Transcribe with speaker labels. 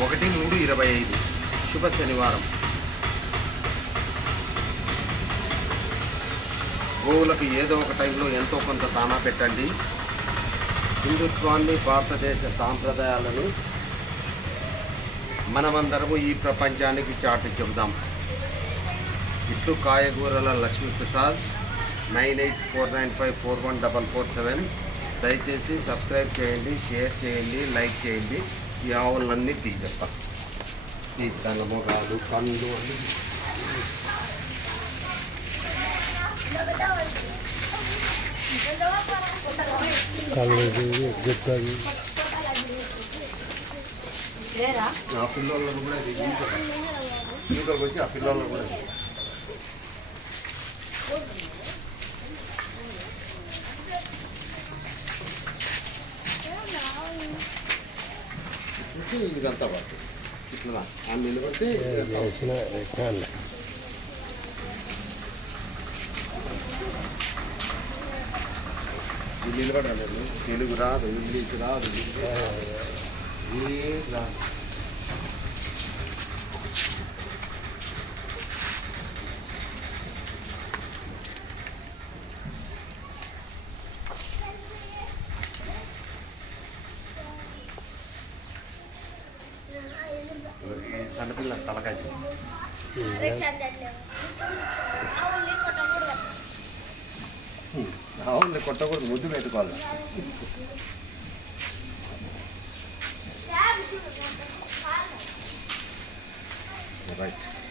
Speaker 1: ఒకటి మూడు ఇరవై ఐదు. శుభ శనివారం. గోవులకు ఏదో ఒక టైంలో ఎంతో కొంత దానా పెట్టండి. హిందుత్వాన్ని భారతదేశ సాంప్రదాయాలను మనమందరము ఈ ప్రపంచానికి చాటు చెబుదాం. ఇట్లు కాయగూరల Lakshmiprasad nine eight four nine five four one double four seven. దయచేసి సబ్స్క్రైబ్ చేయండి షేర్ చేయండి లైక్ చేయండి. ఈ ఆవులన్నీ తీసేస్తా ఈ తనము కాదు కళ్ళు అని
Speaker 2: కళ్ళు గిద్దది
Speaker 3: లేరా?
Speaker 1: ఆ పిల్లలను కూడా ఇది ఈకలు. ఈకలకు వచ్చి ఆ పిల్లలను కూడా ఇది. ఇది ఇదంతా పడుతుంది ఇట్లా ఆ నిలబడితే నిలబడలేదు తెలుగు రాదు ఇంగ్లీష్ రాదు. ఏం రాదు సన్నపిల్ల తలకాయ. అవును కొట్టకూడదు ముద్దు పెట్టుకోవాలి right.